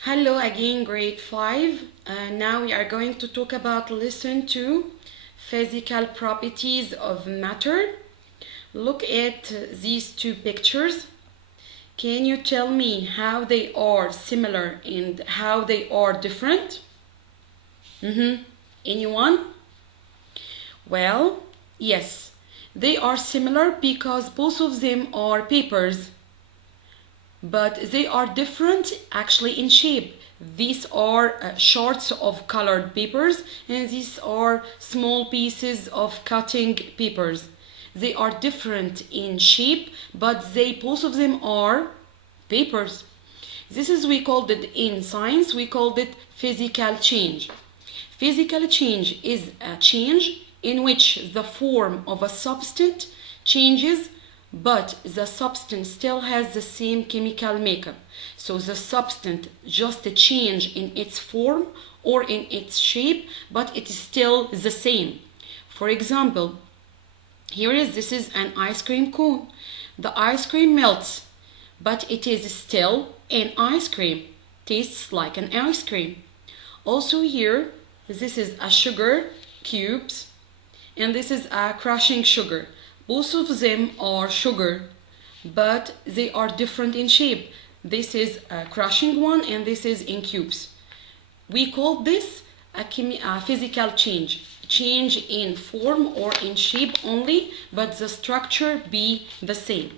Hello again, grade 5. Now we are going to talk about lesson 2, physical properties of matter. Look at these two pictures. Can you tell me how they are similar and how they are different? Anyone? Well, yes, they are similar because both of them are papers, but they are different actually in shape. These are shards of colored papers, and these are small pieces of cutting papers. They are different in shape, but both of them are papers. This is, we called it in science, we called it physical change. Physical change is a change in which the form of a substance changes, but the substance still has the same chemical makeup. So the substance just a change in its form or in its shape, but it is still the same. For example, this is an ice cream cone. The ice cream melts, but it is still an ice cream. Tastes like an ice cream. Also here, this is a sugar cubes, and this is a crushing sugar. Both of them are sugar, but they are different in shape. This is a crushing one, and this is in cubes. We call this a physical change in form or in shape only, but the structure be the same.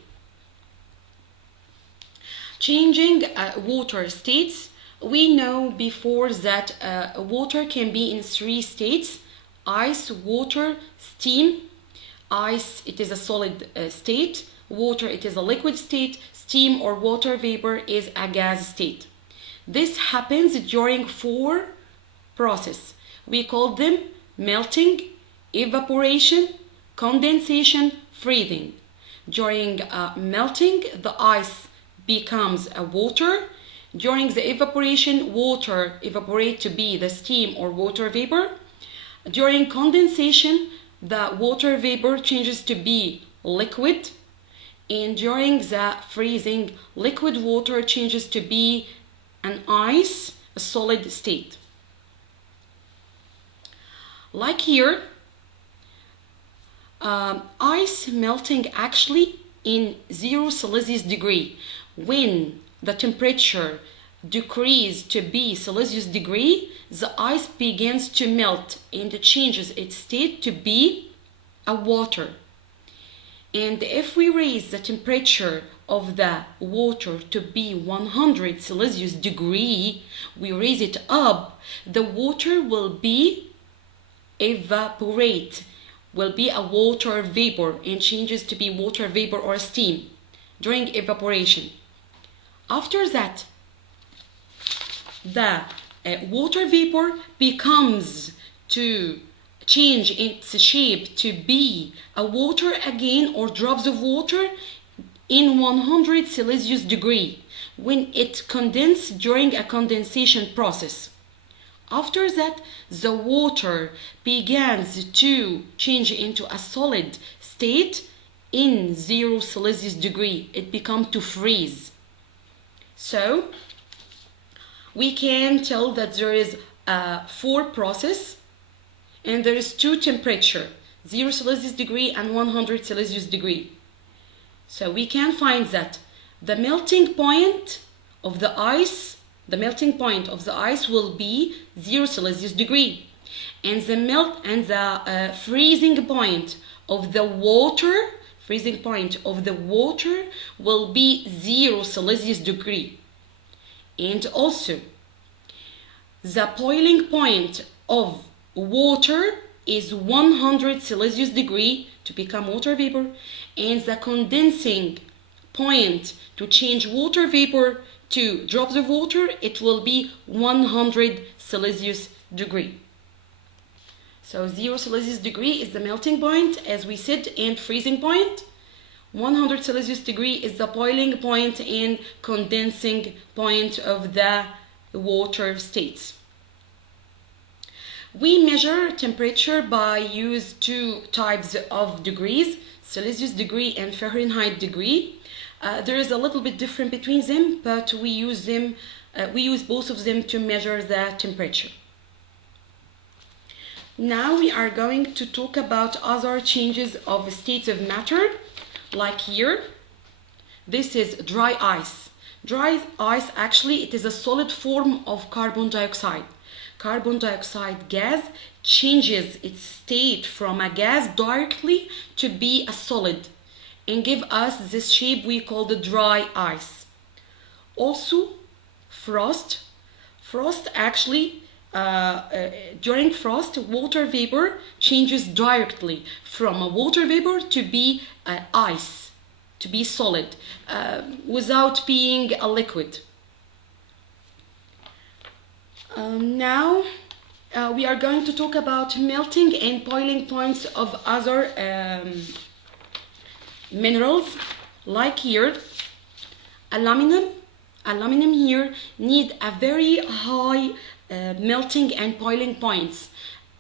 Changing water states. We know before that water can be in 3 states: ice, water, steam. Ice, it is a solid state. Water, it is a liquid state. Steam or water vapor is a gas state. This happens during 4 processes. We call them melting, evaporation, condensation, freezing. During melting, the ice becomes a water. During the evaporation, water evaporates to be the steam or water vapor. During condensation, the water vapor changes to be liquid. And during the freezing, liquid water changes to be an ice, a solid state. Like here, ice melting actually in 0 Celsius degree. When the temperature decreases to be Celsius degree, the ice begins to melt and it changes its state to be a water. And if we raise the temperature of the water to be 100 Celsius degree, we raise it up, the water will be evaporate, will be a water vapor and changes to be water vapor or steam during evaporation. After that, the water vapor becomes to change its shape to be a water again, or drops of water in 100 Celsius degree when it condenses during a condensation process. After that, the water begins to change into a solid state in 0 Celsius degree. It becomes to freeze. So we can tell that there is 4 process, and there is 2 temperature, 0 Celsius degree and 100 Celsius degree. So we can find that the melting point of the ice will be 0 Celsius degree, and the freezing point of the water will be 0 Celsius degree. And also, the boiling point of water is 100 Celsius degree to become water vapor, and the condensing point to change water vapor to drops of water, it will be 100 Celsius degree. So 0 Celsius degree is the melting point, as we said, and freezing point. 100 Celsius degree is the boiling point and condensing point of the water states. We measure temperature by use 2 types of degrees, Celsius degree and Fahrenheit degree. There is a little bit different between them, but we use them. We use both of them to measure the temperature. Now we are going to talk about other changes of states of matter, like here. This is dry ice. Dry ice, actually, it is a solid form of carbon dioxide. Carbon dioxide gas changes its state from a gas directly to be a solid and give us this shape we call the dry ice. Also, frost. Frost actually, during frost, water vapor changes directly from a water vapor to be ice, to be solid, without being a liquid. Now we are going to talk about melting and boiling points of other minerals, like here, aluminum. Aluminum here need a very high melting and boiling points.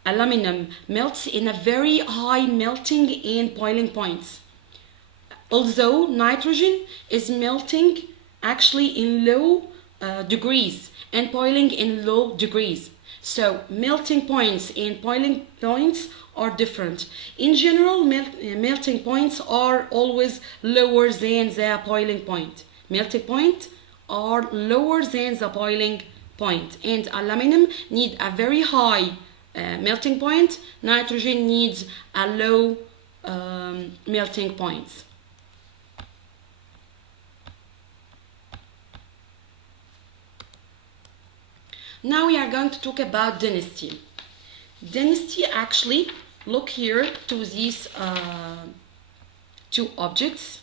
Aluminum melts in a very high melting and boiling points. Although nitrogen is melting actually in low degrees and boiling in low degrees. So melting points and boiling points are different. In general, melting points are always lower than the boiling point. Melting point are lower than the boiling point, and aluminum need a very high melting point. Nitrogen needs a low melting points. Now we are going to talk about density. Density, actually, look here to these two objects.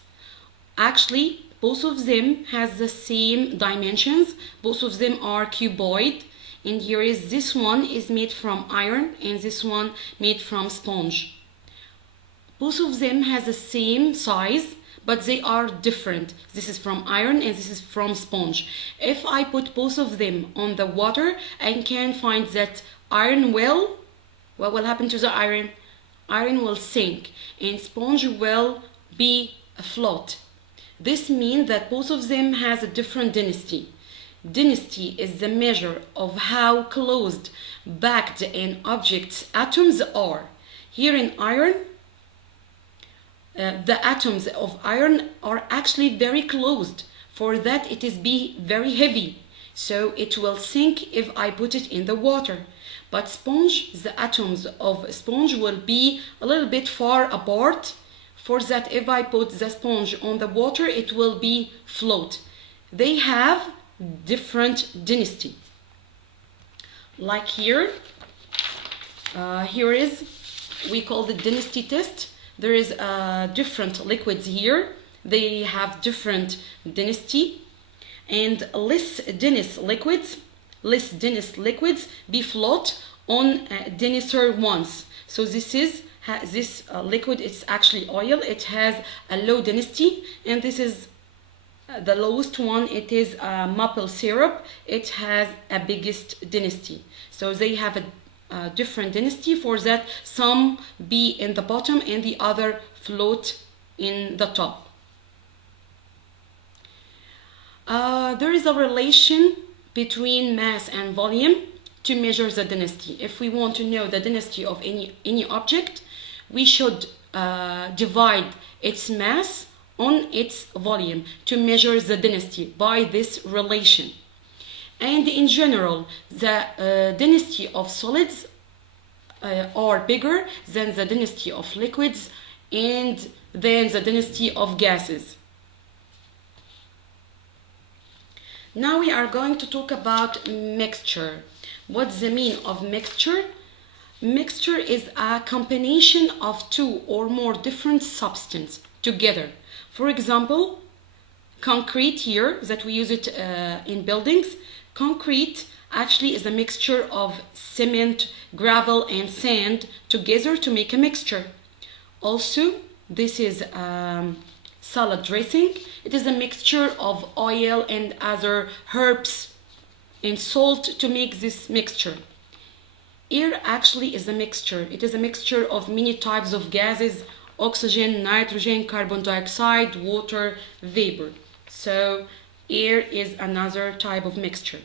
Actually, both of them has the same dimensions. Both of them are cuboid. And here is this one is made from iron and this one made from sponge. Both of them has the same size, but they are different. This is from iron and this is from sponge. If I put both of them on the water, I can find that iron will, what will happen to the iron? Iron will sink and sponge will be afloat. This means that both of them has a different density. Density is the measure of how closed, packed an object's atoms are. Here in iron, the atoms of iron are actually very closed. For that, it is be very heavy, so it will sink if I put it in the water. But sponge, the atoms of sponge will be a little bit far apart. For that, if I put the sponge on the water, it will be float. They have different density. Like here, we call the density test. There is different liquids here. They have different density, and less dense liquids be float on denser ones. So this liquid is actually oil. It has a low density, and this is the lowest one. It is maple syrup. It has a biggest density. So they have a different density. For that, some be in the bottom and the other float in the top. There is a relation between mass and volume to measure the density. If we want to know the density of any object, we should divide its mass on its volume to measure the density by this relation. And in general, the density of solids are bigger than the density of liquids and than the density of gases. Now we are going to talk about mixture. What's the meaning of mixture? Mixture is a combination of two or more different substances together. For example, concrete here, that we use it in buildings. Concrete actually is a mixture of cement, gravel, and sand together to make a mixture. Also, this is salad dressing. It is a mixture of oil and other herbs and salt to make this mixture. Air actually is a mixture. It is a mixture of many types of gases oxygen, nitrogen, carbon dioxide, water, vapor. So air is another type of mixture.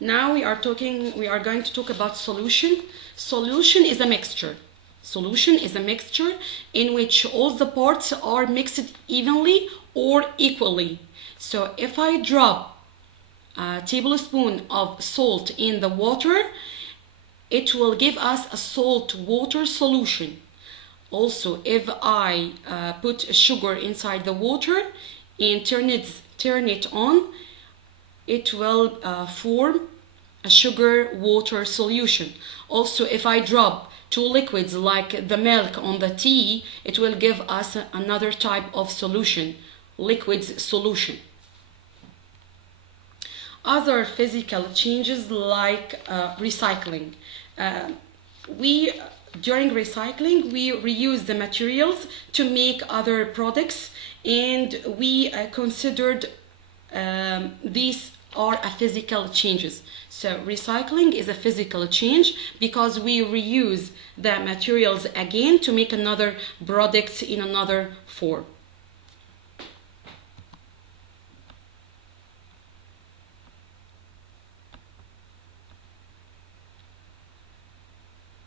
Now we are going to talk about solution. Solution is a mixture. Solution is a mixture in which all the parts are mixed evenly or equally. So if I drop a tablespoon of salt in the water, it will give us a salt water solution. Also, if I put sugar inside the water and turn it on, it will form a sugar water solution. Also, if I drop two liquids like the milk on the tea, it will give us another type of solution, liquids solution. Other physical changes like recycling. During recycling, we reuse the materials to make other products, and we considered these are a physical changes. So recycling is a physical change because we reuse the materials again to make another product in another form.